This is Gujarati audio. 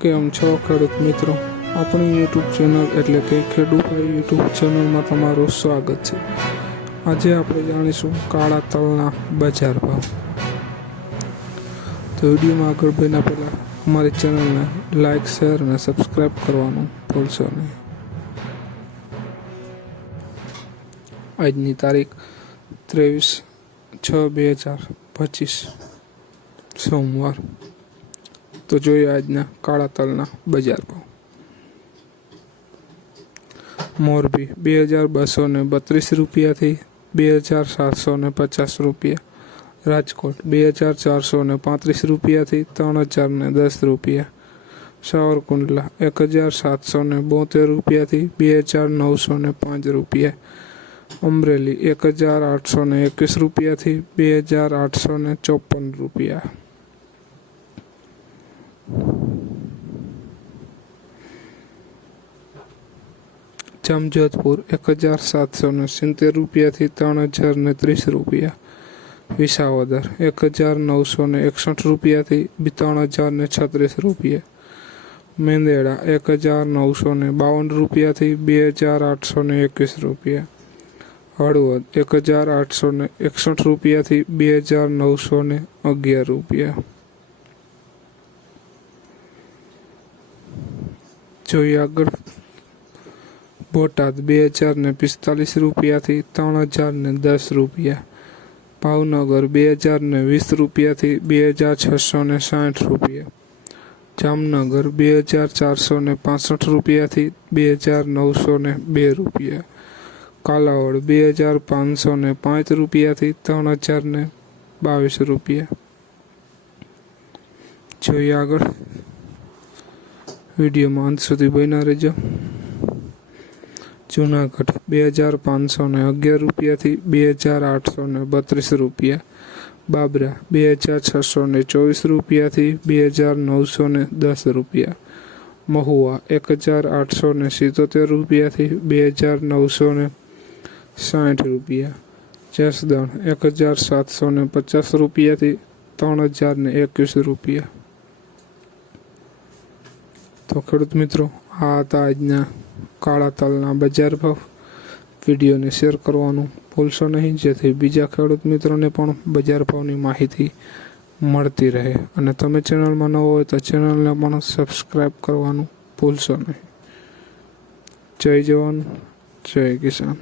કેમ છો ખેડૂત મિત્રો? આપણી યુટ્યુબ ચેનલ એટલે કે ખેડૂભાઈ યુટ્યુબ ચેનલમાં તમારું સ્વાગત છે। આજે આપણે જાણીશું કાળા તલના બજાર ભાવ। તો વિડીયોમાં આગળ વધતા પહેલાં અમારી ચેનલને લાઇક, શેર અને સબસ્ક્રાઈબ કરવાનું ભૂલશો નહીં। આજની તારીખ 23/6/2025 સોમવાર। તો જોઈએ આજના કાળા તલના બજાર ભાવ। મોરબી 2232 રૂપિયાથી 2750 રૂપિયા, રાજકોટ 2435 રૂપિયાથી 3010 રૂપિયા, સાવરકુંડલા 1772 રૂપિયાથી 2905 રૂપિયા, અમરેલી 1821 રૂપિયાથી 2854 રૂપિયા, જામજોધપુર 1770 રૂપિયાથી 3030 રૂપિયા, વિસાવદર 1961 રૂપિયાથી 3036 રૂપિયા, મેંદેડા 1952 રૂપિયાથી 2821 રૂપિયા, હળવદ 1861 રૂપિયાથી 2911 રૂપિયા। જોઈએ આગળ બોટાદ 2045 રૂપિયાથી 3010 રૂપિયા, ભાવનગર 2020 રૂપિયાથી 2660 રૂપિયા, જામનગર 2465 રૂપિયાથી 2902 રૂપિયા, કાલાવડ 2505 રૂપિયાથી 3022 રૂપિયા। જોઈએ આગળ, વિડીયોમાં અંત સુધી બન્યા રહેજો। જૂનાગઢ 2511 રૂપિયાથી 2832 રૂપિયા, બાબરા 2624 રૂપિયાથી 2910 રૂપિયા, મહુવા 1877 રૂપિયાથી 2960 રૂપિયા, જસદણ 1750 રૂપિયાથી 3021 રૂપિયા। તો ખેડૂત મિત્રો, આ હતા આજના કાળા તલના બજાર ભાવ। વિડીયોને શેર કરવાનું ભૂલશો નહીં, જેથી બીજા ખેડૂત મિત્રોને પણ બજાર ભાવની માહિતી મળતી રહે। અને તમે ચેનલમાં નવો હોય તો ચેનલને પણ સબસ્ક્રાઈબ કરવાનું ભૂલશો નહીં। જય જવાન, જય કિસાન।